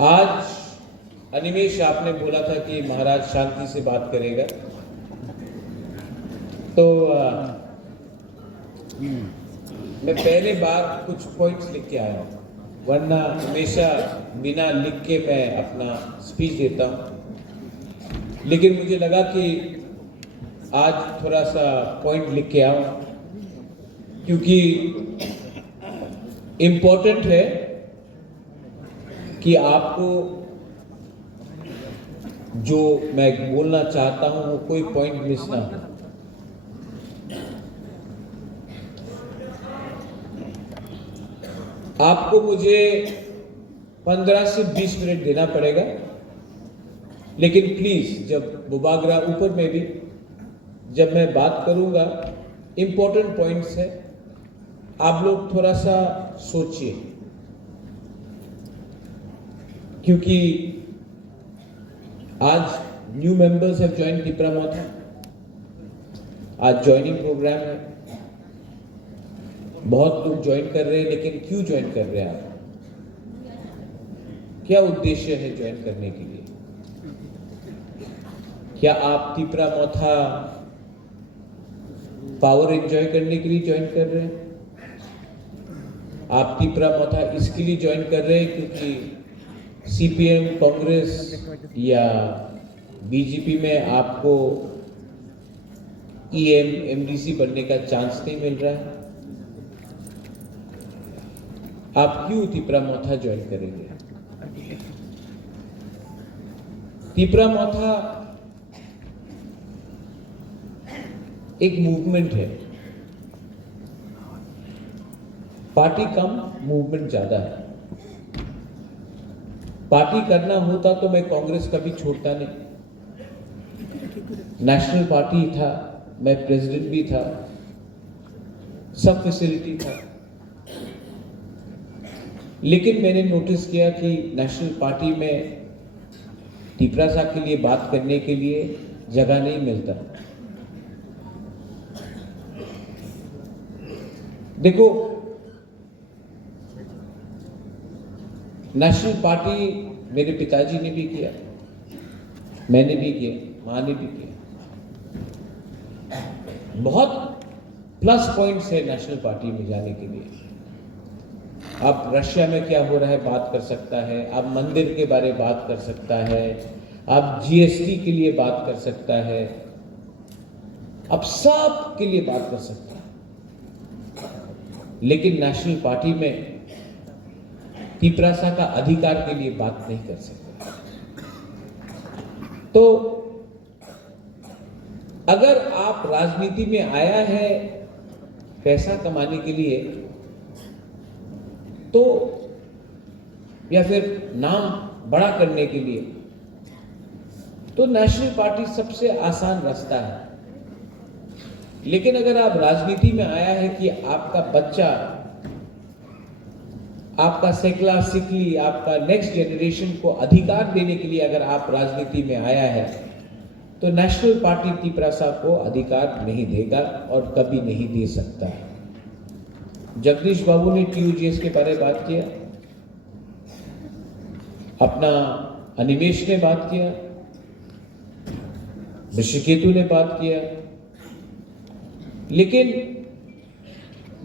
आज अनिमेश आपने बोला था कि महाराज शांति से बात करेगा, तो मैं पहले बार कुछ पॉइंट्स लिख के आया हूँ, वरना हमेशा बिना लिख के मैं अपना स्पीच देता हूँ, लेकिन मुझे लगा कि आज थोड़ा सा पॉइंट लिख के आऊँ, क्योंकि इम्पोर्टेंट है कि आपको जो मैं बोलना चाहता हूं वो कोई पॉइंट मिस ना हो। आपको मुझे 15 से 20 मिनट देना पड़ेगा, लेकिन प्लीज जब बुबागरा ऊपर में भी जब मैं बात करूंगा, इंपॉर्टेंट पॉइंट्स है, आप लोग थोड़ा सा सोचिए, क्योंकि आज new members have join Tipra Motha. आज ज्वाइनिंग प्रोग्राम है, बहुत लोग ज्वाइन कर रहे हैं, लेकिन क्यों ज्वाइन कर रहे हैं आप? क्या उद्देश्य है ज्वाइन करने के लिए? क्या आप तिपरा मोथा पावर एंजॉय करने के लिए ज्वाइन कर रहे हैं? आप तिपरा मोथा इसके लिए ज्वाइन कर रहे हैं क्योंकि सीपीएम, कांग्रेस या बीजेपी में आपको ईएम, एमडीसी बनने का चांस नहीं मिल रहा है? आप क्यों तिपरा मोथा ज्वाइन करेंगे? तिपरा मोथा एक मूवमेंट है, पार्टी कम, मूवमेंट ज्यादा है। पार्टी करना होता तो मैं कांग्रेस कभी छोड़ता नहीं। नेशनल पार्टी था, मैं प्रेसिडेंट भी था, सब फैसिलिटी था, लेकिन मैंने नोटिस किया कि नेशनल पार्टी में तिपरा साहब के लिए बात करने के लिए जगह नहीं मिलता। देखो, नेशनल पार्टी मेरे पिताजी ने भी किया, मैंने भी किया, मां ने भी किया। बहुत प्लस पॉइंट्स है नेशनल पार्टी में जाने के लिए। अब रशिया में क्या हो रहा है बात कर सकता है, अब मंदिर के बारे में बात कर सकता है, अब जीएसटी के लिए बात कर सकता है, अब सब के लिए बात कर सकता है, लेकिन नेशनल पार्टी में तिपरासा का अधिकार के लिए बात नहीं कर सकते। तो अगर आप राजनीति में आया है पैसा कमाने के लिए, तो या फिर नाम बड़ा करने के लिए, तो नेशनल पार्टी सबसे आसान रास्ता है। लेकिन अगर आप राजनीति में आया है कि आपका बच्चा, आपका सेकला सिकली, आपका नेक्स्ट जनरेशन को अधिकार देने के लिए अगर आप राजनीति में आया है, तो नेशनल पार्टी तिपरासा को अधिकार नहीं देगा और कभी नहीं दे सकता है। जगदीश बाबू ने टीयूजीएस के बारे में बात किया, अपना अनिमेश ने बात किया, ऋषिकेतु ने बात किया, लेकिन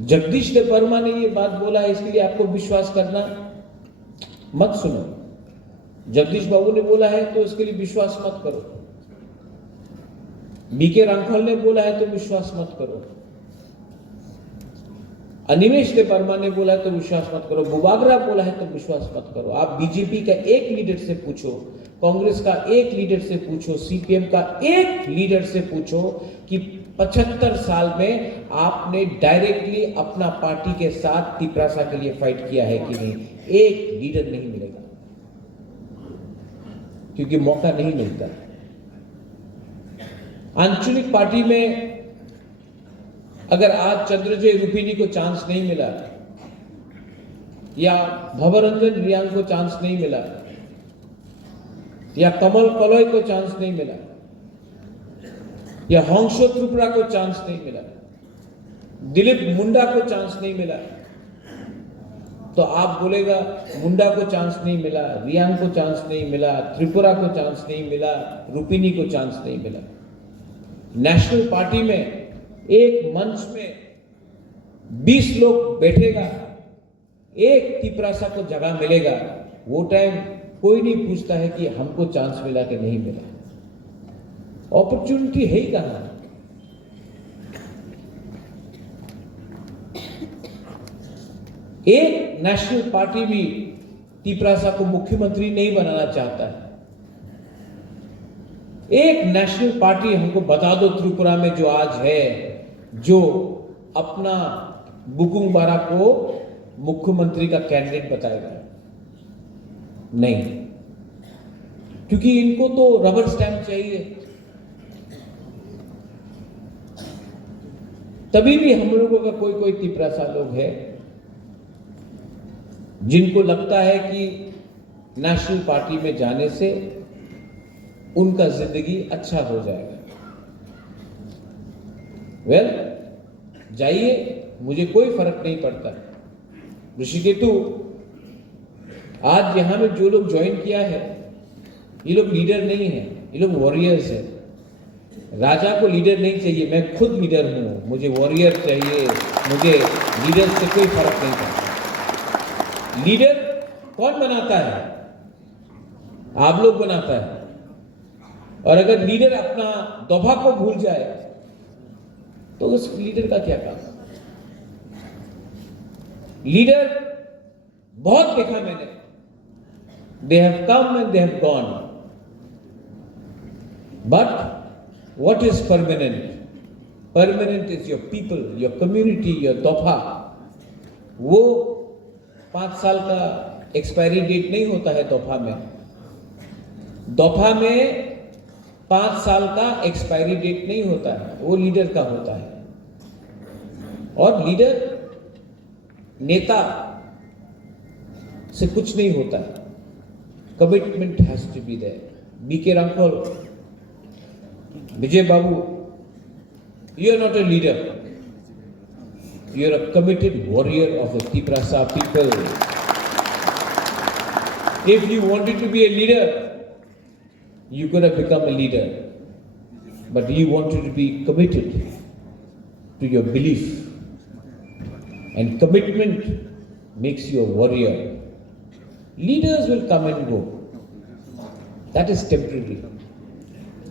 जगदीश वर्मा ने ये बात बोला है, इसके लिए आपको विश्वास करना मत सुनो। जगदीश बाबू ने बोला है तो इसके लिए विश्वास मत करो। बीके रामफल ने बोला है तो विश्वास मत करो। अनिमेश वर्मा ने बोला है तो विश्वास मत करो। बुबागरा बोला है तो विश्वास मत करो। आप बीजेपी का एक लीडर से पूछो, कांग्रेस का एक लीडर से पूछो, सीपीएम का एक लीडर से पूछो कि 75 साल में आपने डायरेक्टली अपना पार्टी के साथ तिपरासा के लिए फाइट किया है कि नहीं? एक लीडर नहीं मिलेगा, क्योंकि मौका नहीं मिलता। आंचलिक पार्टी में अगर आज चंद्रजय रुपिनी को चांस नहीं मिला, या भवरंजन रियांग को चांस नहीं मिला, या कमल कलोय को चांस नहीं मिला, या होंगशो त्रिपुरा को चांस नहीं मिला, दिलीप मुंडा को चांस नहीं मिला, तो आप बोलेगा मुंडा को चांस नहीं मिला, रियांग को चांस नहीं मिला, त्रिपुरा को चांस नहीं मिला, रुपिनी को चांस नहीं मिला। नेशनल पार्टी में एक मंच में 20 लोग बैठेगा, एक तिपरासा को जगह मिलेगा। वो टाइम कोई नहीं पूछता है कि हमको चांस मिला कि नहीं मिला। अपॉर्चुनिटी है ही कहां। एक नेशनल पार्टी भी तिपरासा को मुख्यमंत्री नहीं बनाना चाहता है। एक नेशनल पार्टी हमको बता दो त्रिपुरा में जो आज है, जो अपना बुकुंग बारा को मुख्यमंत्री का कैंडिडेट बताएगा। नहीं, क्योंकि इनको तो रबर स्टैंप चाहिए। तभी भी हम लोगों का कोई कोई तिपरासा लोग है जिनको लगता है कि नेशनल पार्टी में जाने से उनका जिंदगी अच्छा हो जाएगा। वेल, जाइए, मुझे कोई फर्क नहीं पड़ता। ऋषिकेतु, आज यहां में जो लोग ज्वाइन किया है, ये लोग लीडर नहीं है, ये लोग वॉरियर्स है। राजा को लीडर नहीं चाहिए, मैं खुद लीडर हूं, मुझे वॉरियर चाहिए, मुझे लीडर से कोई फर्क नहीं पड़ता। लीडर कौन बनाता है? आप लोग बनाता है। और अगर लीडर अपना दोभा को भूल जाए तो उस लीडर का क्या काम? लीडर बहुत देखा मैंने, they have come and they have gone, but what is permanent? Permanent is your people, your community, your दोभा। वो 5 साल का एक्सपायरी डेट नहीं होता है दोफा में। दोफा में 5 साल का एक्सपायरी डेट नहीं होता है, वो लीडर का होता है। और लीडर, नेता से कुछ नहीं होता है। Commitment has to be there. BK Ramphal, Vijay Babu, you are not a leader, you are a committed warrior of the Tiprasa people. If you wanted to be a leader, you could have become a leader, but you wanted to be committed to your belief, and commitment makes you a warrior. Leaders will come and go. That is temporary.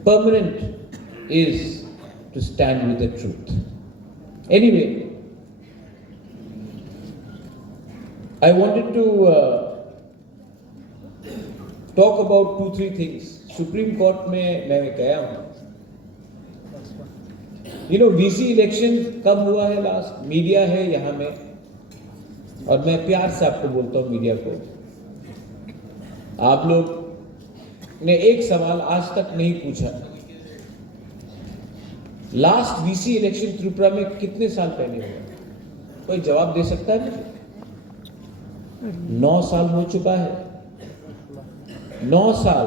Permanent is to stand with the truth. Anyway, I wanted to talk about 2-3 things. Supreme court में मैं गया हूं। VC election कब हुआ है last? Media है यहां में, और मैं प्यार से आपको बोलता हूं मीडिया को, आप लोग ने एक सवाल आज तक नहीं पूछा। लास्ट वीसी इलेक्शन त्रिपुरा में कितने साल पहले हुआ? कोई जवाब दे सकता है मुझे? 9 साल हो चुका है। 9 साल।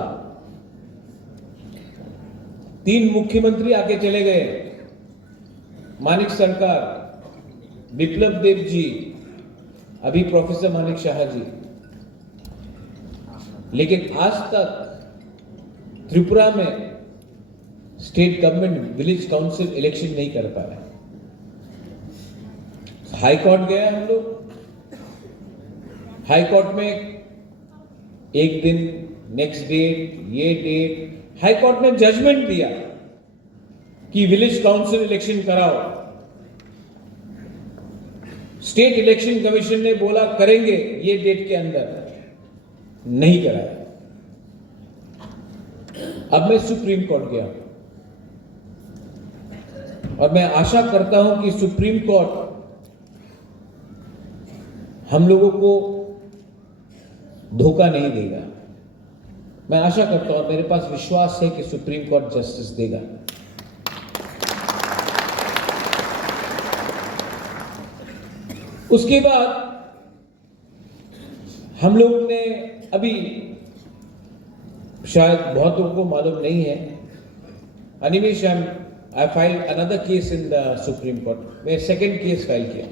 3 मुख्यमंत्री आके चले गए, मानिक सरकार, विप्लव देव जी, अभी प्रोफेसर मानिक शाह जी। लेकिन आज तक त्रिपुरा में state government village council election नहीं कर पाया। हाई कोर्ट गए हम लोग, हाई कोर्ट में एक दिन, नेक्स्ट डेट, ये डेट, हाई कोर्ट ने जजमेंट दिया कि विलेज काउंसिल इलेक्शन कराओ। स्टेट इलेक्शन कमीशन ने बोला करेंगे ये डेट के अंदर, नहीं कराया। अब मैं सुप्रीम कोर्ट गया और मैं आशा करता हूं कि सुप्रीम कोर्ट हम लोगों को धोखा नहीं देगा। मैं आशा करता हूं, मेरे पास विश्वास है कि सुप्रीम कोर्ट जस्टिस देगा। उसके बाद हम लोग ने अभी, शायद बहुत लोगों को मालूम नहीं है, Animesh, I file another case in the supreme court. मैं सेकंड केस फाइल किया।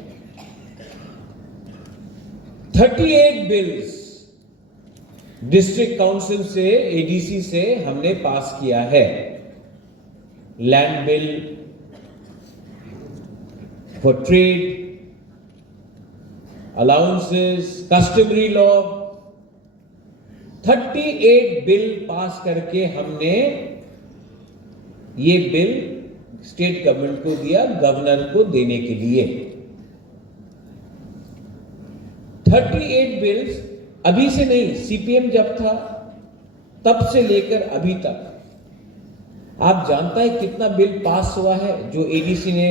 38 बिल्स डिस्ट्रिक्ट काउंसिल से, एडीसी से हमने पास किया है। Land bill for trade, allowances, customary law, 38 bill pass करके हमने ये बिल स्टेट गवर्नमेंट को दिया, गवर्नर को देने के लिए। 38 बिल्स अभी से नहीं, सीपीएम जब था तब से लेकर अभी तक आप जानता है कितना बिल पास हुआ है जो एडीसी ने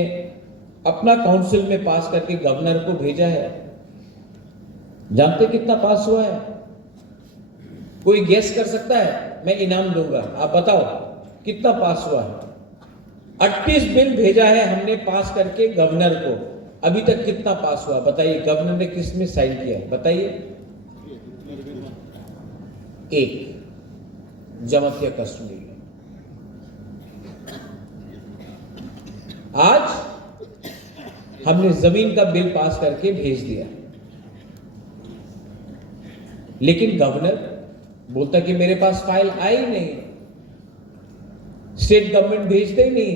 अपना काउंसिल में पास करके गवर्नर को भेजा है? जानते कितना पास हुआ है? कोई गेस कर सकता है? मैं इनाम दूंगा, आप बताओ कितना पास हुआ है? 38 बिल भेजा है हमने पास करके गवर्नर को, अभी तक कितना पास हुआ बताइए? गवर्नर ने किस में साइन किया है बताइए? एक, जमातिया कस्टमरी। आज हमने जमीन का बिल पास करके भेज दिया, लेकिन गवर्नर बोलता कि मेरे पास फाइल आई नहीं, स्टेट गवर्नमेंट भेजते ही नहीं।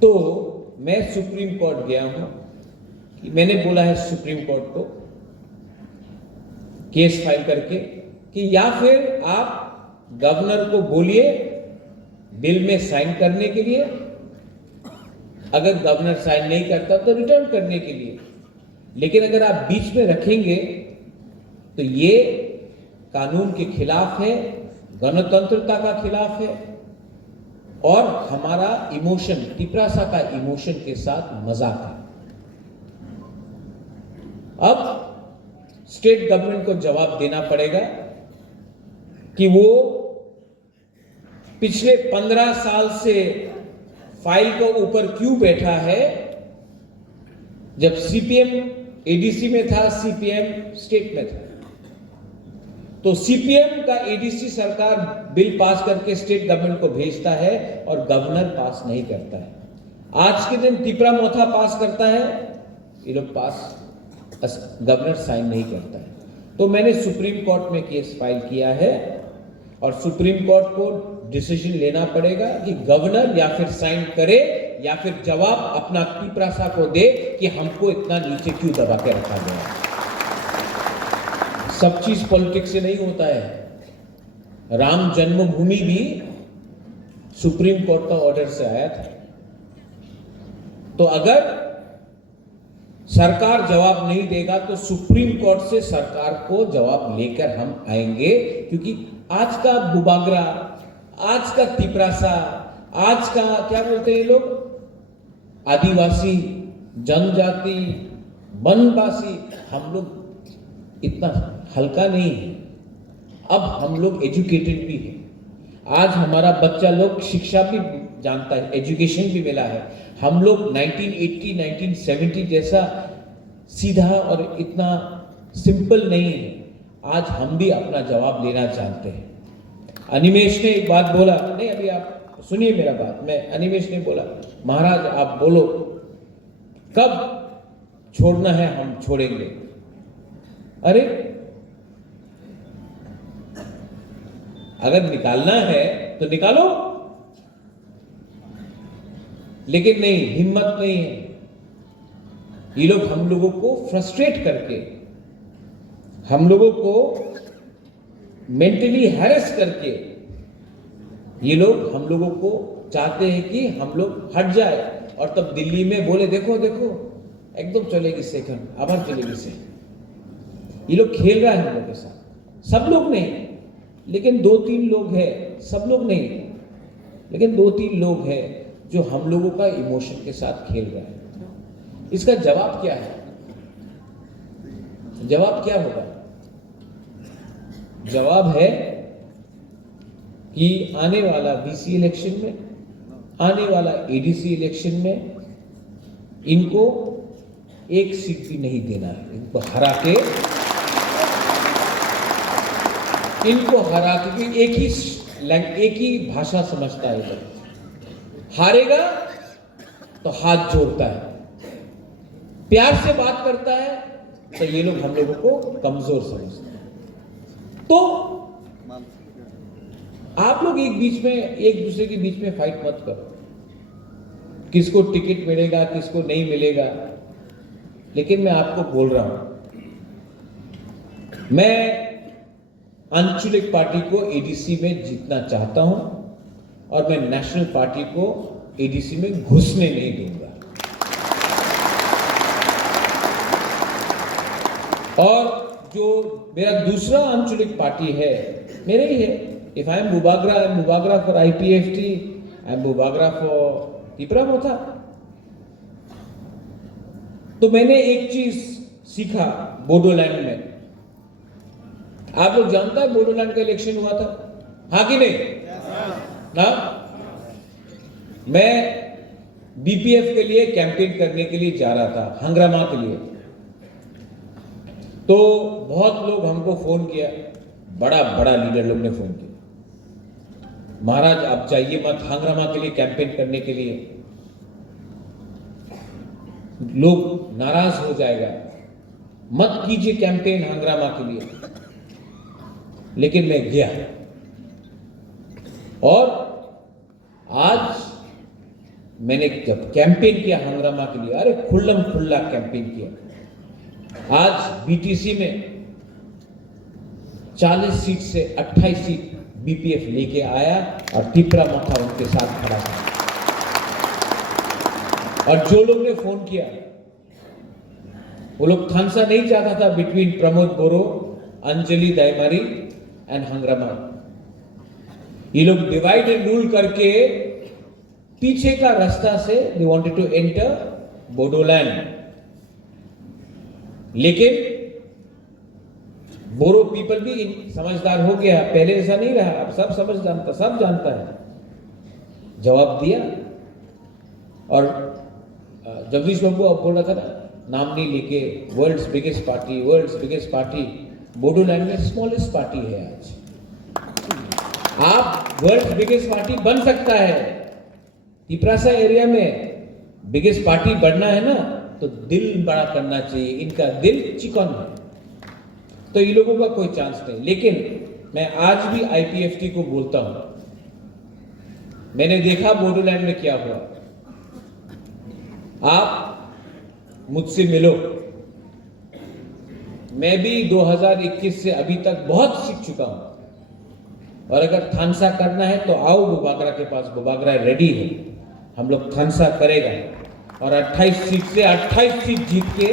तो मैं सुप्रीम कोर्ट गया हूं, कि मैंने बोला है सुप्रीम कोर्ट को केस फाइल करके कि या फिर आप गवर्नर को बोलिए बिल में साइन करने के लिए, अगर गवर्नर साइन नहीं करता तो रिटर्न करने के लिए। लेकिन अगर आप बीच में रखेंगे तो ये कानून के खिलाफ है, गणतंत्रता का खिलाफ है और हमारा इमोशन, तिपरासा का इमोशन के साथ मजाक है। अब स्टेट गवर्नमेंट को जवाब देना पड़ेगा कि वो पिछले 15 साल से फाइल को ऊपर क्यों बैठा है। जब सीपीएम एडीसी में था, सीपीएम स्टेट में था, तो सीपीएम का एडीसी सरकार बिल पास करके स्टेट गवर्नमेंट को भेजता है और गवर्नर पास नहीं करता है। आज के दिन तिपरा मोथा पास करता है, ये लोग पास, गवर्नर साइन नहीं करता है। तो मैंने सुप्रीम कोर्ट में केस फाइल किया है और सुप्रीम कोर्ट को डिसीजन लेना पड़ेगा कि गवर्नर या फिर साइन करे या फिर जवाब अपना तिपरासा को दे कि हमको इतना नीचे क्यों दबा के रखा गया। सब चीज पॉलिटिक्स से नहीं होता है। राम जन्मभूमि भी सुप्रीम कोर्ट का ऑर्डर से आया था। तो अगर सरकार जवाब नहीं देगा तो सुप्रीम कोर्ट से सरकार को जवाब लेकर हम आएंगे, क्योंकि आज का बुबागरा, आज का तिपरासा, आज का क्या बोलते हैं ये लोग, आदिवासी, जनजाति, वनवासी, हम लोग इतना हल्का नहीं है। अब हम लोग एजुकेटेड भी हैं। आज हमारा बच्चा लोग शिक्षा भी जानता है, एजुकेशन भी मिला है। हम लोग 1980, 1970 जैसा सीधा और इतना सिंपल नहीं है। आज हम भी अपना जवाब लेना जानते हैं। अनिमेश ने एक बात बोला, नहीं अभी आप सुनिए मेरा बात, मैं अनिमेश ने बोला महाराज आप बोलो कब छोड़ना है, हम छोड़ेंगे। अरे अगर निकालना है तो निकालो, लेकिन नहीं, हिम्मत नहीं है। ये लोग हम लोगों को फ्रस्ट्रेट करके, हम लोगों को मेंटली हैरेस करके, ये लोग हम लोगों को चाहते हैं कि हम लोग हट जाए और तब दिल्ली में बोले देखो देखो एकदम चलेगी सेकंड, आभार चलेगी से। ये लोग खेल रहा है हम लोग के साथ। सब लोग नहीं, लेकिन 2-3 लोग हैं, सब लोग नहीं, लेकिन 2-3 लोग हैं जो हम लोगों का इमोशन के साथ खेल रहा है। इसका जवाब क्या है? जवाब क्या होगा? जवाब है कि आने वाला बीसी इलेक्शन में, आने वाला एडीसी इलेक्शन में इनको एक सीट भी नहीं देना है। इनको हरा के एक ही भाषा समझता है। तो हारेगा तो हाथ जोड़ता है, प्यार से बात करता है, तो ये लोग हम लोगों को कमजोर समझते हैं। तो आप लोग एक दूसरे के बीच में फाइट मत करो, किसको टिकट मिलेगा किसको नहीं मिलेगा। लेकिन मैं आपको बोल रहा हूं, मैं आंचलिक पार्टी को एडीसी में जीतना चाहता हूं और मैं नेशनल पार्टी को एडीसी में घुसने नहीं दूंगा। और जो मेरा दूसरा आंचलिक पार्टी है मेरे ही है। If I am Bubagra for IPFT, I am Bubagra for Tipra Motha. तो मैंने एक चीज सीखा बोडोलैंड में। आप लोग जानता है बोडोलैंड का इलेक्शन हुआ था, हाँ कि नहीं? ना, मैं बीपीएफ के लिए कैंपेन करने के लिए जा रहा था, हंगरामा के लिए। तो बहुत लोग हमको फोन किया, बड़ा बड़ा लीडर लोग ने फोन किया, महाराज आप जाइए मत हंगरामा के लिए कैंपेन करने के लिए, लोग नाराज हो जाएगा, मत कीजिए कैंपेन हंगरामा के लिए। लेकिन मैं गया और आज मैंने जब कैंपेन किया हंगरामा के लिए, अरे खुल्लम खुल्ला कैंपेन किया। आज बीटीसी में 40 सीट से 28 सीट बीपीएफ लेके आया और तिपरा मोथा उनके साथ खड़ा था। और जो लोग ने फोन किया वो लोग थानसा नहीं चाहता था बिटवीन प्रमोद बोरो, अंजलि दायमारी एंड हंगरामा। ये लोग डिवाइड एंड रूल करके पीछे का रास्ता से they wanted to enter Bodoland. लेकिन बोरो पीपल भी समझदार हो गया, पहले ऐसा नहीं रहा, अब सब जानता है। जवाब दिया और जगदीश बाबू आप बोल रहा था ना, नाम नहीं लेके, वर्ल्ड्स बिगेस्ट पार्टी बोडोलैंड में स्मॉलेस्ट पार्टी है। आज आप वर्ल्ड्स बिगेस्ट पार्टी बन सकता है। तिपरासा एरिया में बिगेस्ट पार्टी बनना है ना तो दिल बड़ा करना चाहिए। इनका दिल चिकन है, तो ये लोगों का कोई चांस नहीं। लेकिन मैं आज भी आईपीएफटी को बोलता हूं, मैंने देखा बोडोलैंड में क्या हुआ। आप मुझसे मिलो, मैं भी 2021 से अभी तक बहुत सीख चुका हूं। और अगर थानसा करना है तो आओ बुबागरा के पास, बुबागरा रेडी है, हम लोग थानसा करेगा और 28 सीट से 28 सीट जीत के,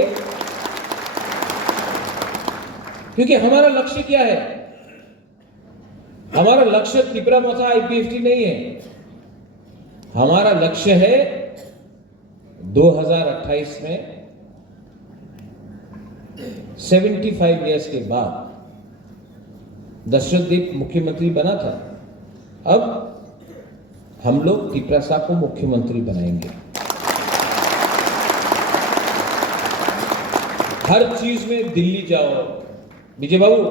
क्योंकि हमारा लक्ष्य क्या है? हमारा लक्ष्य तिपरा मोथा आईपीएफटी नहीं है। हमारा लक्ष्य है 2028 में 75 इयर्स के बाद दशरथ देव मुख्यमंत्री बना था, अब हम लोग तिपरासा को मुख्यमंत्री बनाएंगे। हर चीज में दिल्ली जाओ विजय बाबू,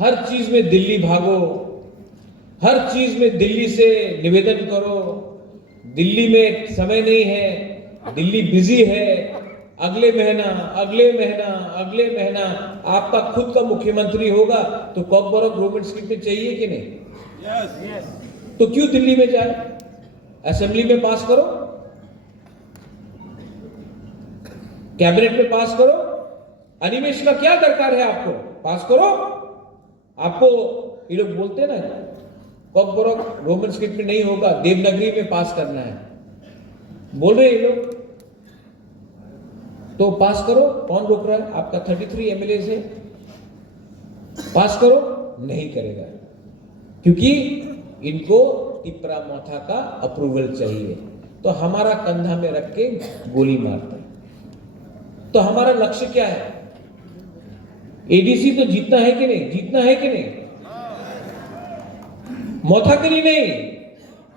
हर चीज में दिल्ली भागो, हर चीज में दिल्ली से निवेदन करो, दिल्ली में समय नहीं है, दिल्ली बिजी है, अगले महीना आपका खुद का मुख्यमंत्री होगा तो कॉकबरॉक गवर्नमेंट स्कीम पे चाहिए कि नहीं? yes. तो क्यों दिल्ली में जाए? असेंबली में पास करो, कैबिनेट में पास करो, अनिमेश का क्या दरकार है? आपको पास करो। आपको ये लोग बोलते ना कॉकबरॉक गवर्नमेंट स्कीम पे नहीं होगा, देवनागरी में पास करना है, बोल रहे ये लोग, तो पास करो। कौन रोक रहा है? आपका 33 एमएलए है, पास करो। नहीं करेगा क्योंकि इनको तिपरा मोथा का अप्रूवल चाहिए, तो हमारा कंधा में रख के गोली मारता है। तो हमारा लक्ष्य क्या है? एडीसी तो जीतना है कि नहीं? जीतना है कि नहीं? मोथा के लिए नहीं,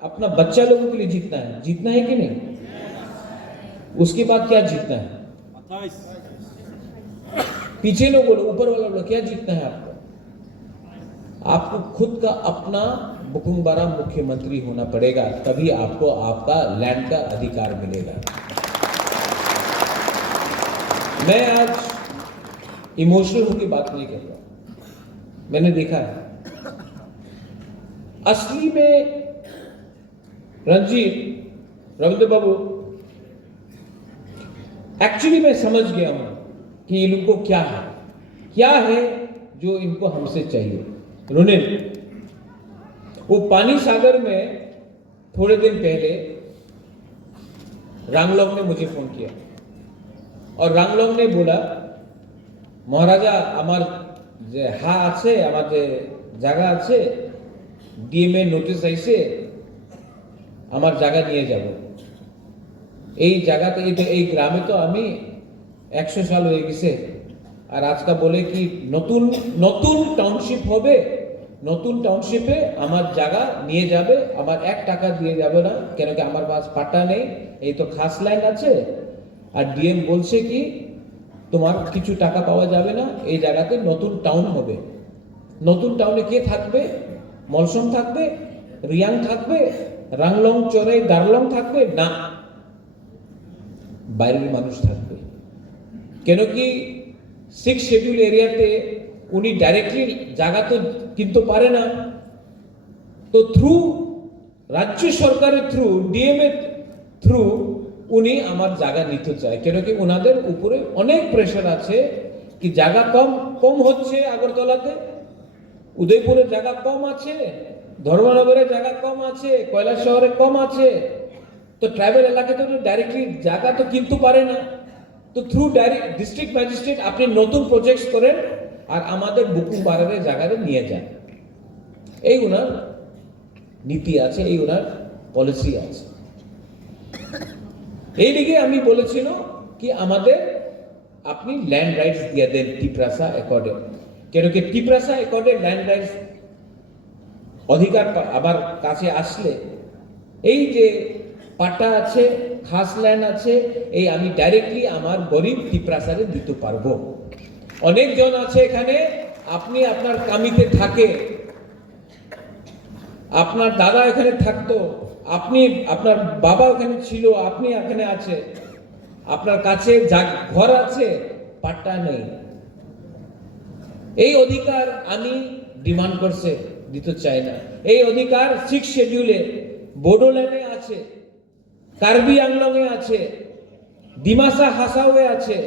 अपना बच्चा लोगों के लिए जीतना है। जीतना है कि नहीं? उसके बाद क्या जीतना है? पीछे लोग बोलो, ऊपर वाला बोलो, क्या जीतना है आपको? आपको खुद का अपना बुकुमबारा मुख्यमंत्री होना पड़ेगा, तभी आपको आपका लैंड का अधिकार मिलेगा। मैं आज इमोशनल होकर बात नहीं कर रहा, मैंने देखा है। असली में रंजीत, रविंद्र बाबू, एक्चुअली मैं समझ गया हूं कि इन लोगों को क्या है जो इनको हमसे चाहिए। रुनिल, वो पानी सागर में थोड़े दिन पहले रांगलोंग ने मुझे फोन किया और रांगलोंग ने बोला, महाराजा আমার যে হা আছে, আমার যে জায়গা আছে, ডিএমএ নোটিশ আইছে, আমার জায়গা নিয়ে যাব। এই জায়গাতে এই গ্রামে তো আমি 100 সাল হয়ে গেছে, আর আজকে বলে কি নতুন নতুন টাউনশিপ হবে, নতুন টাউনশিপে আমার জায়গা নিয়ে যাবে, আমার 1 টাকা দিয়ে যাবে না, কেন কি আমার পাস পাট্টা নেই, এই তো খাস লাইন আছে। আর ডিএম বলছে কি তোমার কিছু টাকা পাওয়া যাবে না, এই জায়গাতে নতুন টাউন হবে। নতুন টাউনে কে থাকবে? মলসম থাকবে, রিয়াং থাকবে, রাংলং চোরাই দারলং থাকবে না, বাইরের মানুষ থাকবে। কেন কি 6 শিডিউল এরিয়াতে উনি ডাইরেক্টলি জায়গা তো কিনতে পারে না, তো থ্রু রাজ্য সরকারের থ্রু, ডিএমএ থ্রু উনি আমার জায়গা নিতে চায়। কেন কি ওনাদের উপরে অনেক প্রেশার আছে কি জায়গা কম হচ্ছে, আগরতলাতে, উদয়পুরে জায়গা কম আছে, ধর্মনগরে জায়গা কম আছে, কৈলাস শহরে কম আছে, তো ট্রাইবাল এলাকাতে তো ডাইরেক্টলি জায়গা তো কিনতে পারে না। তো থ্রু ডাইরেক্ট ডিস্ট্রিক্ট ম্যাজিস্ট্রেট আপনি নতুন প্রজেক্ট করেন আর আমাদের বুকুমবাড়ারের জায়গায় নিয়ে যান, এই ওনার নীতি আছে, এই ওনার পলিসি আছে। এই দিকে আমি বলেছিল কি আমাদের আপনি ল্যান্ড রাইটস দিয়ে দেন টিপ্রাসা অ্যাকর্ডে, কেন কি টিপ্রাসা অ্যাকর্ডে ল্যান্ড রাইটস অধিকার আবার কাছে আসলে এই যে পাট্টা আছে, খাস ল্যান্ড আছে, এই আমি ডাইরেক্টলি আমার গরিব টিপ্রাসারে দিতে পারবো। অনেকজন আছে এখানে, আপনি আপনার কামিতে থাকে, আপনার দাদা এখানে থাকতো, আপনি আপনার বাবা ওখানে ছিল, আপনি এখানে আছে, আপনার কাছে ঘর আছে, পাট্টা নেই। এই অধিকার আমি ডিমান্ড করছে, দিতে চাই না। এই অধিকার 6 শিডিউলে বোডোল্যান্ডে আছে, কার্বি আংলংয়ে আছে, ডিমাসা হাসাওয়ে আছে,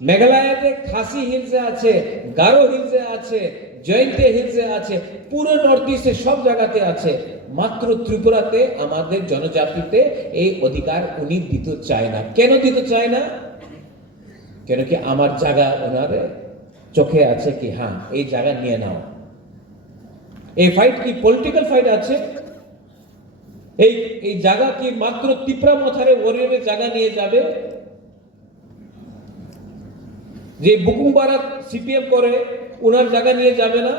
মেঘালয়তে খাসি হিলসে আছে, গারো হিলসে আছে, জয়ন্তে হিলসে আছে, পুরো নর্থ ইস্টে সব জায়গাতে আছে। মাত্র ত্রিপুরাতে আমাদের জনজাতিতে এই অধিকার উনি দিতে চায় না। কেন দিতে চায় না? কেন কি আমার জায়গা ওনার চোখে আছে কি হ্যাঁ এই জায়গা নিয়ে নাও। এই ফাইট কি পলিটিক্যাল ফাইট আছে? এই জায়গা কি মাত্র তিপ্রা মথারে ওরিয়নের জায়গা নিয়ে যাবে? যে বুকুমবাড়া সিপিএম করে ওনার জায়গা নিয়ে যাবে না,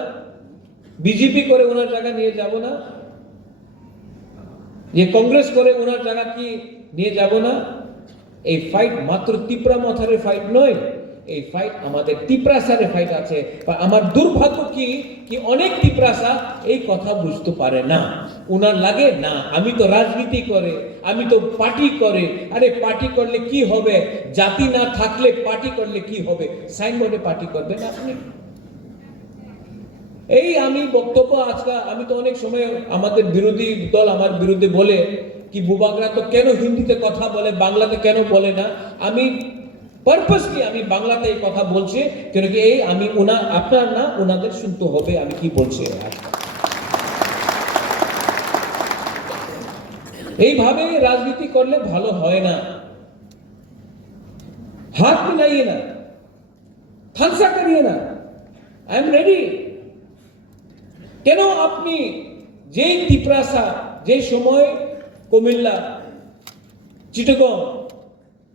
বিজেপি করে ওনার জায়গা নিয়ে যাব না, যে কংগ্রেস করে ওনার জায়গা কি নিয়ে যাব না? এই ফাইট মাত্র তিপ্রা মথারে ফাইট নয়, এই ফাইট আমাদের তিপ্রাসারে ফাইট আছে। আমার দুর্ভাগ্য কি অনেক তিপ্রাসা এই কথা বুঝতে পারে না। ওনার লাগে না আমি তো রাজনীতি করে, আমি তো পার্টি করে। আরে পার্টি করলে কি হবে? জাতি না থাকলে পার্টি করলে কি হবে? সাইনবোর্ডে পার্টি করবেন আপনি? এই আমি বক্তব্য আজকে আমি তো অনেক সময় আমাদের বিরোধী দল আমার বিরুদ্ধে বলে কি বুবাগরা তো কেন হিন্দিতে কথা বলে, বাংলাতে কেন বলে না। আমি পারপাসলি আমি বাংলাতে এই কথা বলছি, কেন কি এই আমি আপনার না ওনাদের শুনতে হবে আমি কি বলছি। এইভাবে রাজনীতি করলে ভালো হয় না। হাত মিলাইয়ে না, থানসা করিয়ে না। I am ready. কেন আপনি যে তিপ্রাসা যে সময় কুমিল্লা, চিটাগং,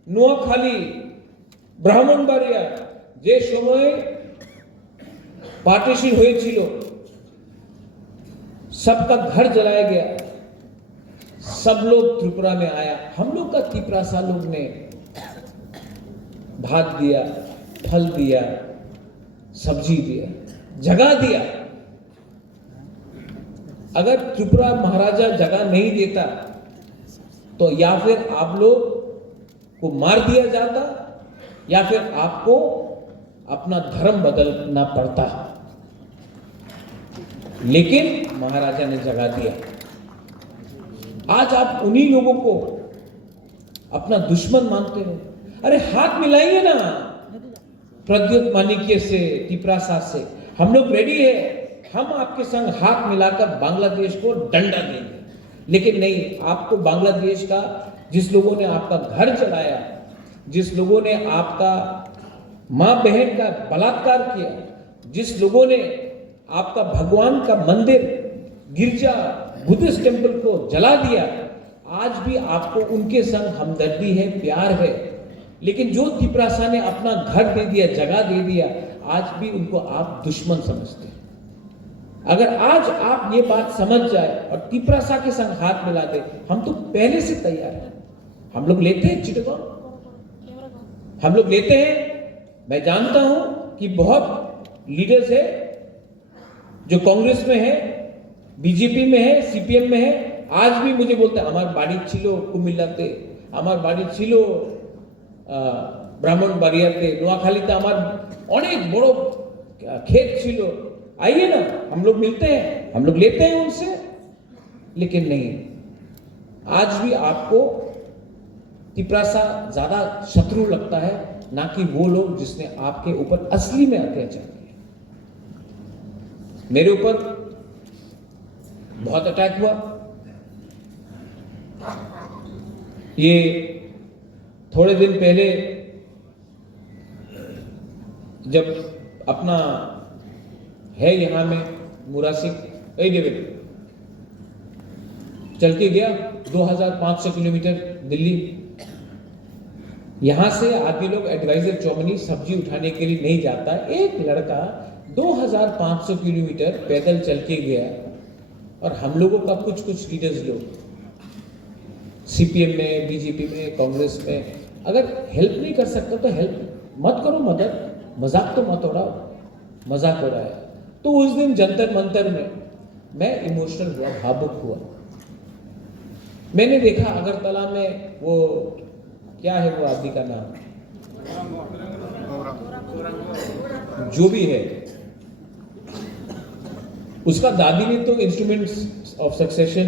নোয়াখালী, ব্রাহ্মণবাড়িয়া যে সময় पार्टीशन हुए छिलो, सबका घर जलाया गया, सब लोग त्रिपुरा में आया। हम लोग का तिप्रासा लोग ने भात दिया, फल दिया, सब्जी दिया, जगह दिया। अगर त्रिपुरा महाराजा जगह नहीं देता तो या फिर आप लोग को मार दिया जाता या फिर आपको अपना धर्म बदलना पड़ता, लेकिन महाराजा ने जगा दिया। आज आप उन्हीं लोगों को अपना दुश्मन मानते हो। अरे हाथ मिलाइए ना प्रद्युत मानिक्य से, तिपरासा से। हम लोग रेडी है, हम आपके संग हाथ मिलाकर बांग्लादेश को डंडा देंगे। लेकिन नहीं, आपको बांग्लादेश का, जिस लोगों ने आपका घर जलाया, जिस लोगों ने आपका मां बहन का बलात्कार किया, जिस लोगों ने आपका भगवान का मंदिर, गिरजा, बुद्धिस्ट टेंपल को जला दिया, आज भी आपको उनके संग हमदर्दी है, प्यार है। लेकिन जो तिपरासा ने अपना घर दे दिया, जगह दे दिया, आज भी उनको आप दुश्मन समझते हैं। अगर आज आप ये बात समझ जाए और तिपरासा के संग हाथ मिला दे, हम तो पहले से तैयार हैं। हम लोग लेते हैं चिटगांव, हम लोग लेते हैं। मैं जानता हूं कि बहुत लीडर्स है जो कांग्रेस में है, बीजेपी में है, सीपीएम में है, आज भी मुझे बोलते हैं हमार बाड़ी छिलो कुमिल्लाते, हमार बाड़ी छिलो ब्राह्मण बाड़ियाते, নোয়াখালীতে আমার অনেক বড় खेत छिलो, आइए ना, हम लोग मिलते हैं, हम लोग लेते हैं उनसे। लेकिन नहीं, आज भी आपको तिपरासा ज्यादा शत्रु लगता है, ना कि वो लोग जिसने आपके ऊपर असली में अत्याचार किया। मेरे ऊपर बहुत अटैक हुआ। ये थोड़े दिन पहले जब अपना है यहां में मुरासिक डेविड चल के गया 2500 किलोमीटर दिल्ली। यहां से आदमी लोग एडवाइजर चौमनी सब्जी उठाने के लिए नहीं जाता। एक लड़का 2500 किलोमीटर पैदल चल के गया। और हम लोगों का कुछ लीडर्स लोग सीपीएम में, बीजेपी में, कांग्रेस में, अगर हेल्प नहीं कर सकते तो हेल्प मत करो, मदद, मजाक तो मत उड़ाओ, मजाक हो रहा है। तो उस दिन जंतर मंतर में मैं इमोशनल हुआ, भावुक हुआ। मैंने देखा अगरतला में वो क्या है वो आदमी का नाम, जो भी है, उसका दादी ने तो इंस्ट्रूमेंट्स ऑफ सक्सेशन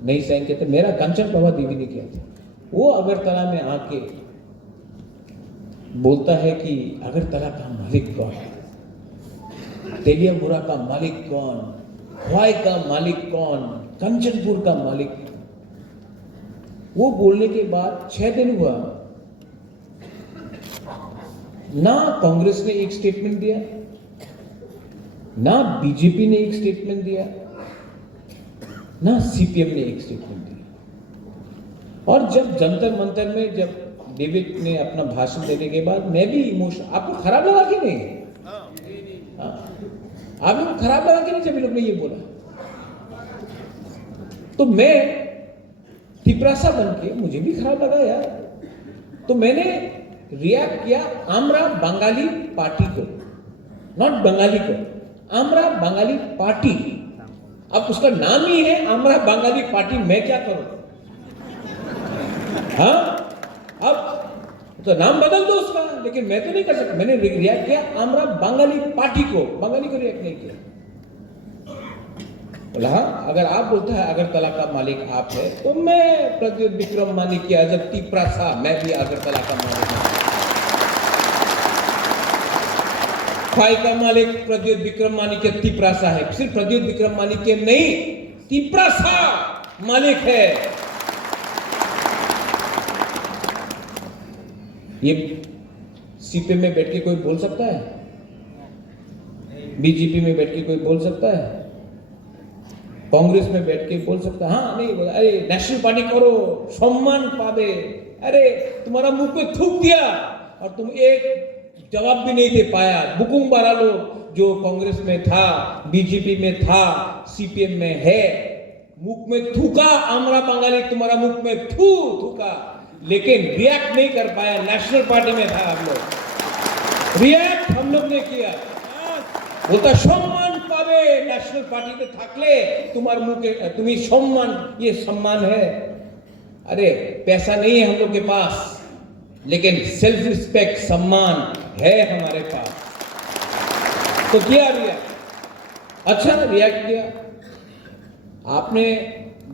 नहीं साइन किया था, मेरा कंचन प्रभा देवी ने किया था। वो अगरतला में आके बोलता है कि अगरतला का मालिक कौन है, तेलियामुरा का मालिक कौन, ख्वाई का मालिक कौन, कंचनपुर का मालिक। वो बोलने के बाद 6 दिन हुआ ना कांग्रेस ने एक स्टेटमेंट दिया, ना बीजेपी ने एक स्टेटमेंट दिया, ना सीपीएम ने एक स्टेटमेंट दिया। और जब जंतर मंतर में जब डेविड ने अपना भाषण देने के बाद मैं भी इमोशन, आपको खराब लगा कि नहीं? आपको खराब लगा कि नहीं जब लोग ने ये बोला? तो मैं तिपरासा बन के मुझे भी खराब लगा यार। तो मैंने रिएक्ट किया आमरा बंगाली पार्टी को, नॉट बंगाली को, आमरा बंगाली पार्टी। अब उसका नाम ही है आमरा बंगाली पार्टी, मैं क्या करूं? हाँ, अब तो नाम बदल दो उसका, लेकिन मैं तो नहीं कर सकता। मैंने रिएक्ट किया आमरा बंगाली पार्टी को, बंगाली को रिएक्ट नहीं किया। बोला हाँ, अगर आप बोलते हैं अगरतला का मालिक आप है, तो मैं प्रद्युत विक्रम मानिक्य जब तिपरासा, मैं भी अगरतला का मालिक हूं। ख्वाई का मालिक प्रद्युत विक्रम मानिक्य तिपरासा है। सिर्फ प्रद्युत विक्रम मानिक्य नहीं, तिपरासा मालिक है। ये सीपीएम में बैठ के कोई बोल सकता है? बीजेपी में बैठ के कोई बोल सकता है? कांग्रेस में बैठ के बोल सकता है? हाँ, नहीं बोला। अरे नेशनल पार्टी करो, सम्मान पावे। अरे तुम्हारा मुंह पे थूक दिया और तुम एक जवाब भी नहीं दे पाया। बुकुम बारा लोग जो कांग्रेस में था, बीजेपी में था, सीपीएम में है, मुख में थूका, आमरा बंगाली तुम्हारा मुख में थूका, लेकिन रिएक्ट नहीं कर पाया। नेशनल पार्टी में था हम लोग, रिएक्ट हम लोग ने किया। बोलता सम्मान पावे, नेशनल पार्टी में थाकले तुम्हारे मुंह के तुम्हें सम्मान, ये सम्मान है? अरे पैसा नहीं है हम लोग के पास, लेकिन सेल्फ रिस्पेक्ट, सम्मान है हमारे पास। तो किया रिएक्ट, अच्छा रिएक्ट किया आपने।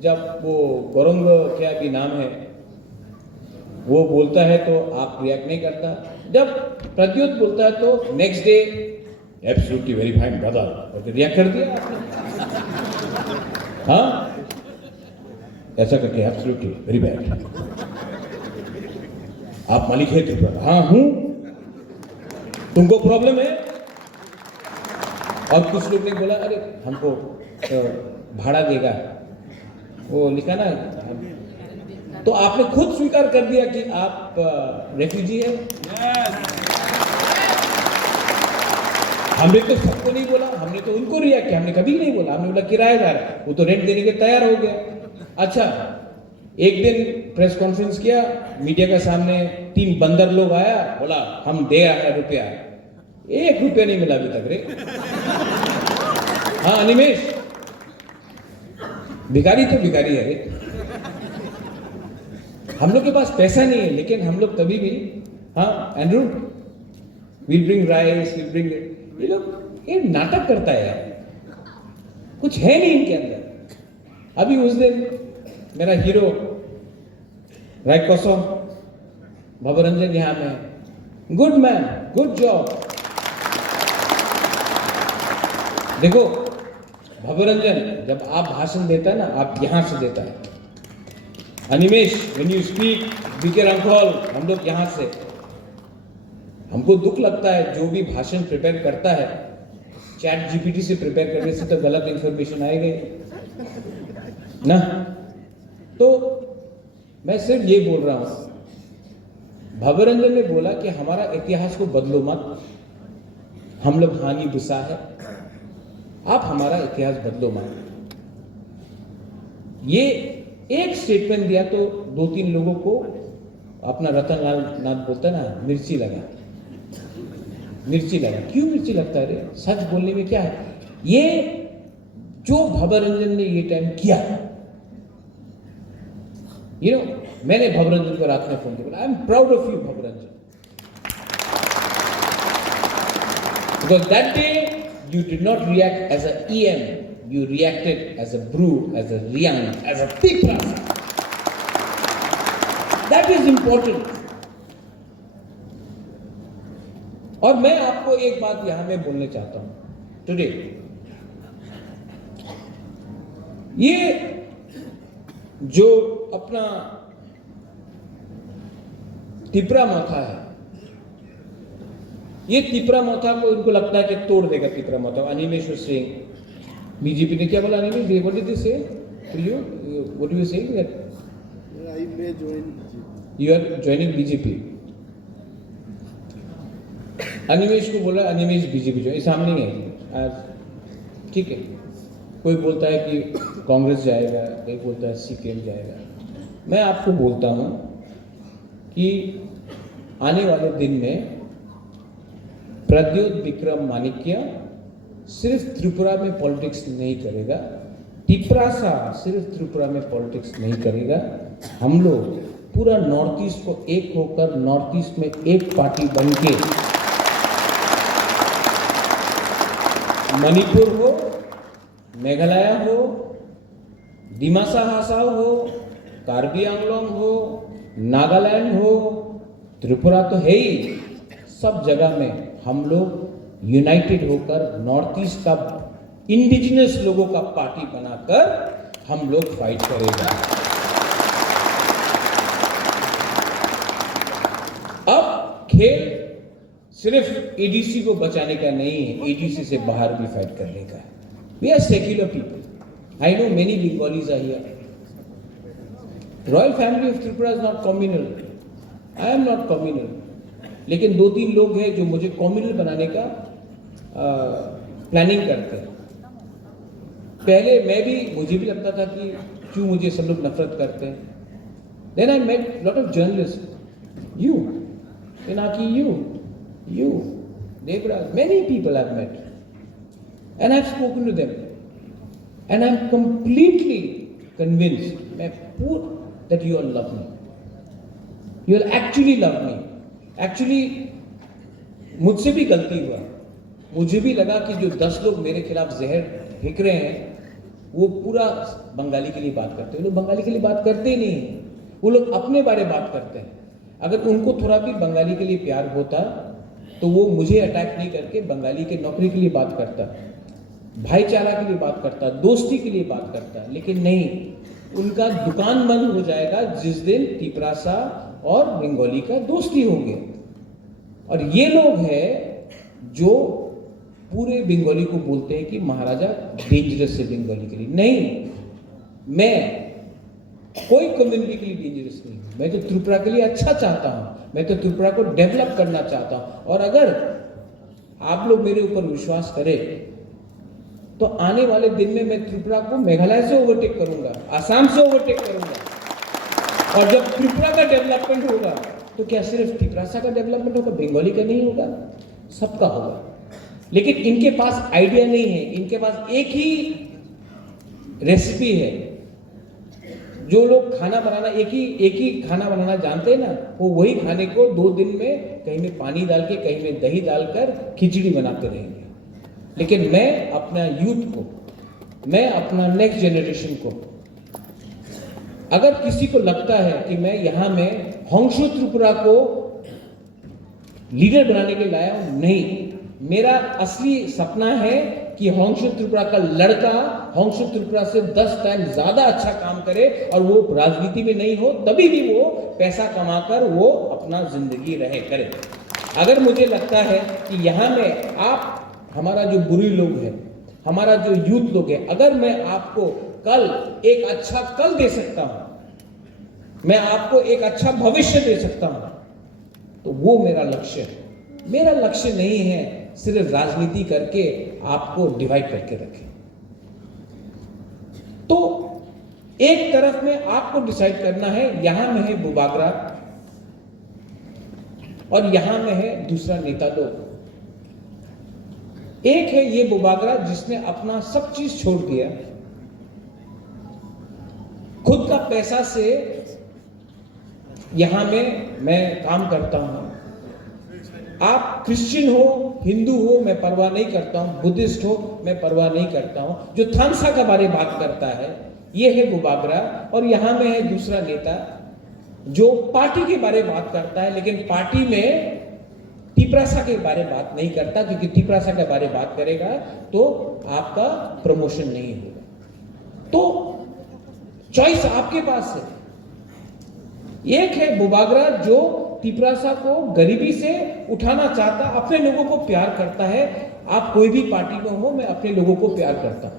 जब वो गौरंग क्या भी नाम है वो बोलता है तो आप रिएक्ट नहीं करता, जब प्रद्युत बोलता है तो next day absolutely very fine brother और रिएक्ट कर दिया आपने। हाँ, ऐसा करके एब्सोल्युटली वेरी बैड, आप मालिक है त्रिपुरा? हाँ हूं, तुमको प्रॉब्लम है? और कुछ लोग ने बोला अरे हमको भाड़ा देगा, वो लिखा ना, तो आपने खुद स्वीकार कर दिया कि आप रेफ्यूजी है। हमने तो सबको नहीं बोला, हमने तो उनको रिएक्ट किया, हमने कभी नहीं बोला, हमने बोला किराएदार, वो तो रेंट देने के तैयार हो गया। अच्छा, एक दिन प्रेस कॉन्फ्रेंस किया मीडिया के सामने, 3 बंदर लोग आया, बोला हम दे रहे हैं रुपया, 1 रुपया नहीं मिला अभी तक रे। हाँ अनिमेश, भिखारी तो भिखारी है रे। हम लोग के पास पैसा नहीं है, लेकिन हम लोग कभी भी, हाँ Andrew will bring rice, will bring, ये लोग ये नाटक करता है यार, कुछ है नहीं इनके अंदर। अभी उस दिन मेरा हीरो रायकोसो भवरंजन यहां में, गुड मैन, गुड जॉब। देखो भवरंजन जब आप भाषण देता है ना, आप यहां से देता है। Animesh when you speak, bigger uncle, हम लोग यहां से, हमको दुख लगता है जो भी भाषण प्रिपेयर करता है, चैट जीपीटी से प्रिपेयर करने से तो गलत इंफॉर्मेशन आएगी ना। तो मैं सिर्फ ये बोल रहा हूं, भवरंजन ने बोला कि हमारा इतिहास को बदलो मत, हम लोग हानि बुसा है, आप हमारा इतिहास बदलो मत। ये एक स्टेटमेंट दिया तो 2-3 लोगों को अपना रतन लाल नाथ बोलता है ना, मिर्ची लगा, मिर्ची लगा। क्यों मिर्ची लगता है रे? सच बोलने में क्या है? ये जो भवरंजन ने ये टाइम किया, यू नो, मैंने भवरंजन को रात में फोन किया, I am proud of you Bhavranjan, because that day you did not react as a EM, you reacted as a brew, as a Riang, as a Tipra. That is important. और मैं आपको एक बात यहां में बोलने चाहता हूं टुडे, ये जो अपना तिपरा मथा है, ये तिपरा मोथा को इनको लगता है कि तोड़ देगा तिपरा मोथा। अनिमेश सिंह, बीजेपी ने क्या बोला? Animesh, what did they say to you? What do you say that I may join, you are joining BJP? Animesh को बोला अनिमेश बीजेपी जो सामने है आज, ठीक है। कोई बोलता है कि कांग्रेस जाएगा, कोई बोलता है सीपीएम जाएगा। मैं आपको बोलता हूं कि आने वाले दिन में प्रद्युत विक्रम माणिक्य सिर्फ त्रिपुरा में पॉलिटिक्स नहीं करेगा, टिपरासा सिर्फ त्रिपुरा में पॉलिटिक्स नहीं करेगा। हम लोग पूरा नॉर्थ ईस्ट को एक होकर, नॉर्थ ईस्ट में एक पार्टी बनके, मणिपुर हो, मेघालय हो, डिमासा हासाओ हो, कार्बी आंगलोंग हो, नागालैंड हो, त्रिपुरा तो है ही, सब जगह में हम लोग यूनाइटेड होकर नॉर्थ ईस्ट का इंडिजिनस लोगों का पार्टी बनाकर हम लोग फाइट करेंगे। अब खेल सिर्फ एडीसी को बचाने का नहीं है, एडीसी से बाहर भी फाइट करने का है। We are secular people, I know many Bengalis are here. Royal family of Tripura is not communal, I am not communal, लेकिन 2-3 लोग हैं जो मुझे कम्युनल बनाने का प्लानिंग करते हैं। पहले मैं भी, मुझे भी लगता था कि क्यों मुझे सब लोग नफरत करते हैं। Then I met lot of journalist, you Pinaki, you Devraj, many people I've met and I've spoken to them and I'm completely convinced that you all love me, you all actually love me. Actually मुझसे भी गलती हुआ, मुझे भी लगा कि जो 10 लोग मेरे खिलाफ जहर फेंक रहे हैं वो पूरा बंगाली के लिए बात करते हैं। वो लोग बंगाली के लिए बात करते ही नहीं, वो लोग अपने बारे में बात करते हैं। अगर उनको थोड़ा भी बंगाली के लिए प्यार होता तो वो मुझे अटैक नहीं करके बंगाली के नौकरी के लिए बात करता, भाईचारा के लिए बात करता, दोस्ती के लिए बात करता। लेकिन नहीं, उनका दुकान बंद हो जाएगा जिस दिन तिपरासा और बंगाली का दोस्ती हो गया। और ये लोग हैं जो पूरे बंगाली को बोलते हैं कि महाराजा डेंजरस है बंगाली के लिए। नहीं, मैं कोई कम्युनिटी के लिए डेंजरस नहीं हूं। मैं तो त्रिपुरा के लिए अच्छा चाहता हूं, मैं तो त्रिपुरा को डेवलप करना चाहता हूं। और अगर आप लोग मेरे ऊपर विश्वास करें तो आने वाले दिन में मैं त्रिपुरा को मेघालय से ओवरटेक करूंगा, आसाम से ओवरटेक करूंगा। और जब त्रिपुरा का डेवलपमेंट होगा तो क्या सिर्फ तिपरासा का डेवलपमेंट होगा, बंगाली का नहीं होगा, सबका होगा। लेकिन इनके पास आइडिया नहीं है, इनके पास एक ही रेसिपी है। जो लोग खाना बनाना एक ही खाना बनाना जानते हैं ना, वो वही खाने को 2 दिन में कहीं में पानी डाल के कहीं में दही डालकर खिचड़ी बनाते रहेंगे। लेकिन मैं अपना यूथ को, मैं अपना नेक्स्ट जनरेशन को, अगर किसी को लगता है कि मैं यहां में होंशु त्रिपुरा को लीडर बनाने के लिए लाया हूं, नहीं, मेरा असली सपना है कि होंशु त्रिपुरा का लड़का होंशु त्रिपुरा से 10 टाइम ज्यादा अच्छा काम करे और वो राजनीति में नहीं हो, तभी भी वो पैसा कमाकर वो अपना जिंदगी रहे करे। अगर मुझे लगता है कि यहाँ में आप, हमारा जो बुरी लोग है, हमारा जो यूथ लोग है, अगर मैं आपको कल एक अच्छा कल दे सकता हूं, मैं आपको एक अच्छा भविष्य दे सकता हूं, तो वो मेरा लक्ष्य है। मेरा लक्ष्य नहीं है सिर्फ राजनीति करके आपको डिवाइड करके रखें। तो एक तरफ में आपको डिसाइड करना है, यहां में है बुबागरा और यहां में है दूसरा नेता लोग। एक है ये बुबागरा जिसने अपना सब चीज छोड़ दिया, खुद का पैसा से यहां में मैं काम करता हूं। आप क्रिश्चियन हो, हिंदू हो, मैं परवाह नहीं करता हूं, बुद्धिस्ट हो, मैं परवाह नहीं करता हूं। जो थामसा के बारे में बात करता है ये है बुबागरा। और यहां में है दूसरा नेता जो पार्टी के बारे में बात करता है, लेकिन पार्टी में तिपरासा के बारे में बात नहीं करता, क्योंकि तिपरासा के बारे में बात करेगा तो आपका प्रमोशन नहीं होगा। तो चॉइस आपके पास है। एक है बुबागरा जो तिपरासा को गरीबी से उठाना चाहता, अपने लोगों को प्यार करता है। आप कोई भी पार्टी में हो, मैं अपने लोगों को प्यार करता हूं।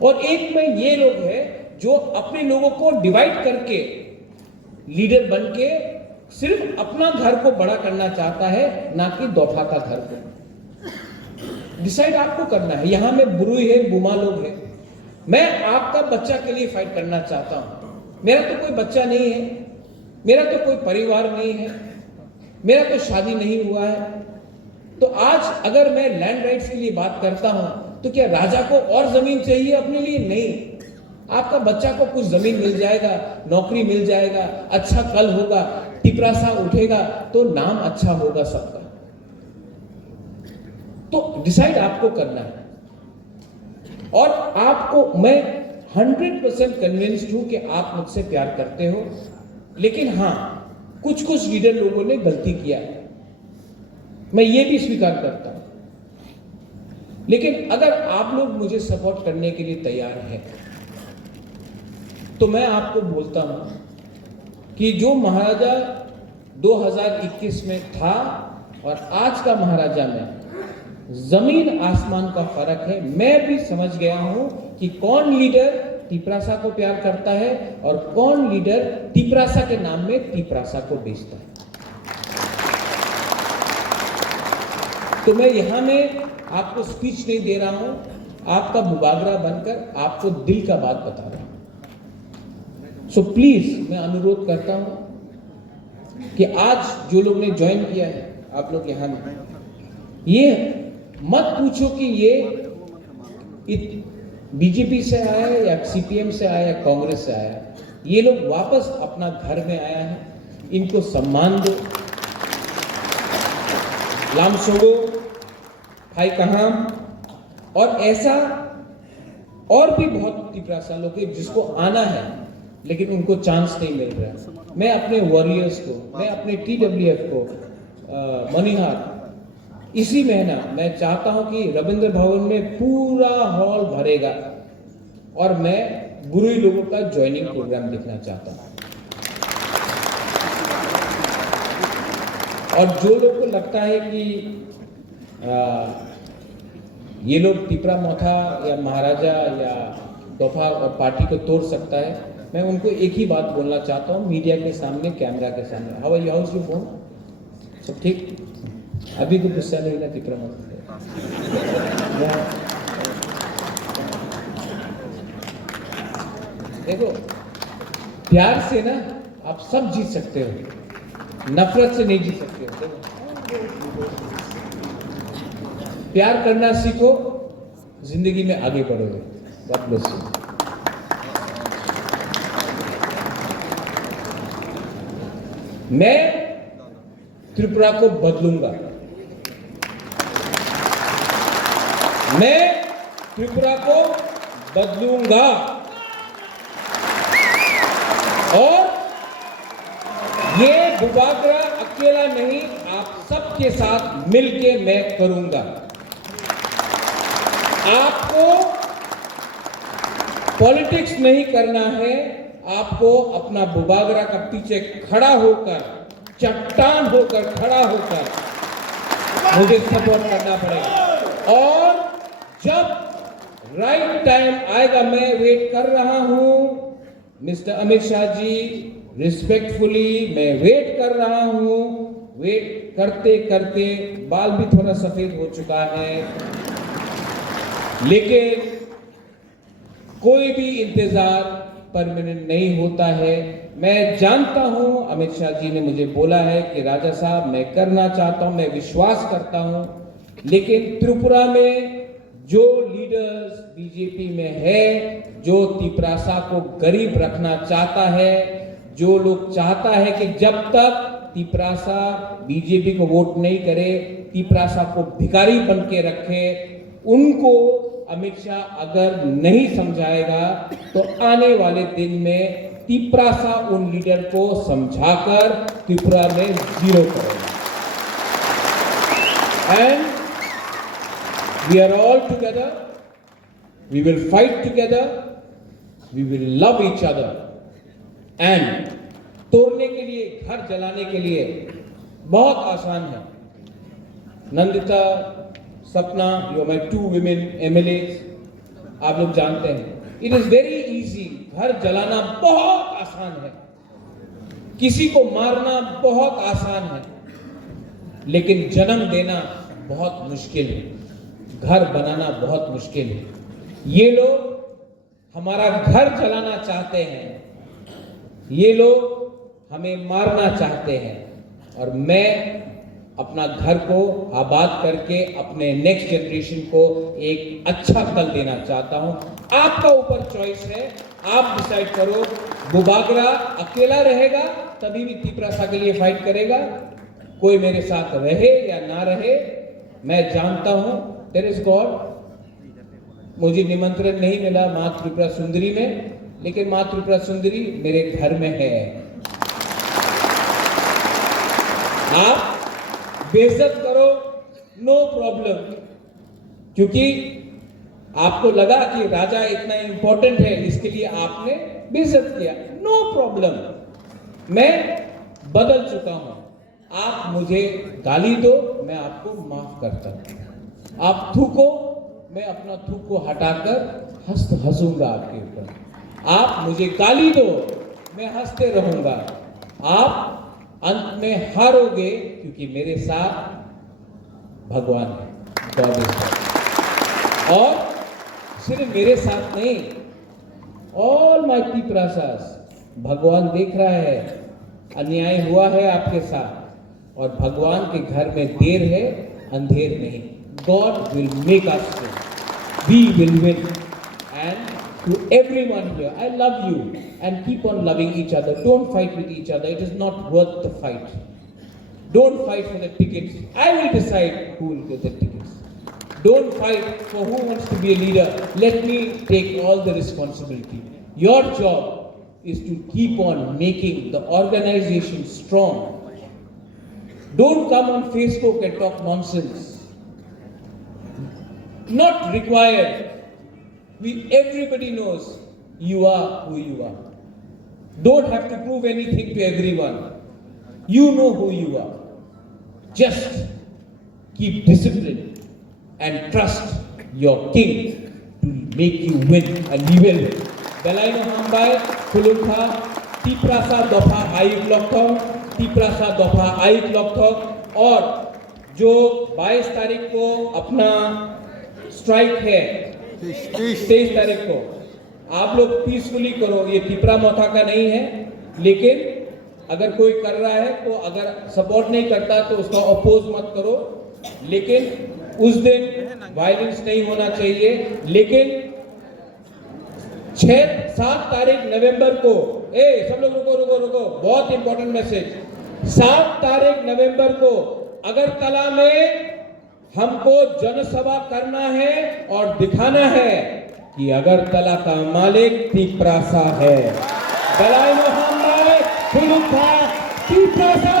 और एक में ये लोग हैं जो अपने लोगों को डिवाइड करके लीडर बन के सिर्फ अपना घर को बड़ा करना चाहता है, ना कि दोफा का घर को। डिसाइड आपको करना है। यहां में बुरुई है, बुमा लोग हैं। मैं आपका बच्चा के लिए फाइट करना चाहता हूं। मेरा तो कोई बच्चा नहीं है, मेरा तो कोई परिवार नहीं है, मेरा तो शादी नहीं हुआ है। तो आज अगर मैं लैंड राइट्स के लिए बात करता हूं तो क्या राजा को और जमीन चाहिए अपने लिए? नहीं। आपका बच्चा को कुछ जमीन मिल जाएगा, नौकरी मिल जाएगा, अच्छा कल होगा, तिपरासा उठेगा तो नाम अच्छा होगा सबका। तो डिसाइड आपको करना है। और आपको मैं 100% कन्विंस्ड हूं कि आप मुझसे प्यार करते हो। लेकिन हां, कुछ लीडर लोगों ने गलती किया, मैं ये भी स्वीकार करता हूं। लेकिन अगर आप लोग मुझे सपोर्ट करने के लिए तैयार हैं तो मैं आपको बोलता हूं कि जो महाराजा 2021 में था और आज का महाराजा में जमीन आसमान का फर्क है। मैं भी समझ गया हूं कि कौन लीडर तिपरासा को प्यार करता है और कौन लीडर तिपरासा के नाम में तिपरासा को बेचता है। तो मैं यहां में आपको स्पीच नहीं दे रहा हूं, आपका बुबागरा बनकर आपको दिल का बात बता रहा हूं। सो प्लीज मैं अनुरोध करता हूं कि आज जो लोग ने ज्वाइन किया है, आप लोग यहां में, ये मत पूछो कि ये बीजेपी से आया है या सीपीएम से आया है, कांग्रेस से आया है। ये लोग वापस अपना घर में आया है, इनको सम्मान दो। लामसोगो, फाइकहाम और ऐसा और भी बहुत तिपरासा लोग हैं जिसको आना है लेकिन उनको चांस नहीं मिल रहा है। मैं अपने वॉरियर्स को, मैं अपने TWF को, मनीहार, इसी महीना मैं चाहता हूं कि रविंद्र भवन में पूरा हॉल भरेगा और मैं बुरुई लोगों का ज्वाइनिंग प्रोग्राम देखना चाहता हूं। और जो लोग को लगता है कि ये लोग तिपरा मोथा या महाराजा या दोफा और पार्टी को तोड़ सकता है, मैं उनको एक ही बात बोलना चाहता हूँ मीडिया के सामने, कैमरा के सामने। How are you, how's you phone, सब ठीक? अभी तो गुस्सा नहीं ना तिपरा मोथा। देखो, प्यार से ना आप सब जीत सकते हो, नफरत से नहीं जीत सकते हो। प्यार करना सीखो, जिंदगी में आगे बढ़ोगे। God bless you. मैं त्रिपुरा को बदलूंगा, मैं त्रिपुरा को बदलूंगा और ये बुबागरा अकेला नहीं, आप सबके साथ मिलके मैं करूंगा। आपको पॉलिटिक्स नहीं करना है, आपको अपना बुबागरा का पीछे खड़ा होकर, चट्टान होकर खड़ा होकर मुझे सपोर्ट करना पड़ेगा। और जब राइट टाइम आएगा, मैं वेट कर रहा हूं मिस्टर अमित शाह जी, रिस्पेक्टफुली मैं वेट कर रहा हूं। वेट करते करते बाल भी थोड़ा सफेद हो चुका है, लेकिन कोई भी इंतजार परमानेंट नहीं होता है। मैं जानता हूं, अमित शाह जी ने मुझे बोला है कि राजा साहब मैं करना चाहता हूं, मैं विश्वास करता हूं, लेकिन त्रिपुरा में जो लीडर्स बीजेपी में है, जो तिपरासा को गरीब रखना चाहता है, जो लोग चाहता है कि जब तक तिपरासा बीजेपी को वोट नहीं करे, तिपरासा को भिखारी बन के रखे, उनको अमित शाह अगर नहीं समझाएगा तो आने वाले दिन में तिपरासा उन लीडर को समझाकर त्रिपुरा में जीरो करेगा। And we are all together, we will fight together, we will love each other. And तोड़ने के लिए, घर जलाने के लिए बहुत आसान है। नंदिता, सपना, यू माई 2 women MLAs, आप लोग जानते हैं, इट इज वेरी इजी। घर जलाना बहुत आसान है, किसी को मारना बहुत आसान है, लेकिन जन्म देना बहुत मुश्किल है, घर बनाना बहुत मुश्किल है। ये लोग हमारा घर जलाना चाहते हैं, ये लोग हमें मारना चाहते हैं, और मैं अपना घर को आबाद करके अपने नेक्स्ट जनरेशन को एक अच्छा कल देना चाहता हूं। आपका ऊपर चॉइस है, आप डिसाइड करो। बुबागरा अकेला रहेगा तभी भी तिपरासा के लिए फाइट करेगा, कोई मेरे साथ रहे या ना रहे, मैं जानता हूं देयर इज गॉड। मुझे निमंत्रण नहीं मिला मां त्रिपुरा सुंदरी में, लेकिन मां त्रिपुरा सुंदरी मेरे घर में है। आप बेइज्जत करो, नो प्रॉब्लम, क्योंकि आपको लगा कि राजा इतना इंपॉर्टेंट है, इसके लिए आपने बेइज्जत किया, नो प्रॉब्लम, मैं बदल चुका हूं। आप मुझे गाली दो, मैं आपको माफ करता हूं। आप थूको, मैं अपना थूक को हटाकर हंसूंगा आपके ऊपर। आप मुझे गाली दो, मैं हंसते रहूंगा। आप अंत में हारोगे, क्योंकि मेरे साथ भगवान है, गॉड इज गॉड। और सिर्फ मेरे साथ नहीं, ऑल माय तिपरासास, भगवान देख रहा है, अन्याय हुआ है आपके साथ, और भगवान के घर में देर है, अंधेर नहीं। God will make us win, we will win. And to everyone here, I love you and keep on loving each other. Don't fight with each other. It is not worth the fight. Don't fight for the tickets. I will decide who will get the tickets. Don't fight for who wants to be a leader. Let me take all the responsibility. Your job is to keep on making the organization strong. Don't come on Facebook and talk nonsense. Not required. Everybody knows you are who you are. Don't have to prove anything to everyone. You know who you are. Just keep discipline and trust your king to make you win and he will. Belaino Hambai, Kulunta, Tiprasa Dofa Aik Lokthok, Tiprasa Dofa Aik Lokthok और जो 22 तारीख को अपना strike है 23 तारीख को आप लोग पीसफुली करो. ये तिपरा मोथा का नहीं है, लेकिन अगर कोई कर रहा है तो अगर सपोर्ट नहीं करता तो उसका अपोज मत करो. लेकिन उस दिन वायलेंस नहीं होना चाहिए. लेकिन 7 तारीख नवंबर को सब लोग रुको, बहुत इंपॉर्टेंट मैसेज. 7 तारीख नवंबर को अगरतला में हमको जनसभा करना है और दिखाना है कि अगरतला का मालिक तिपरासा है. बलाइनो हमबाई, खुलुखा, तिपरासा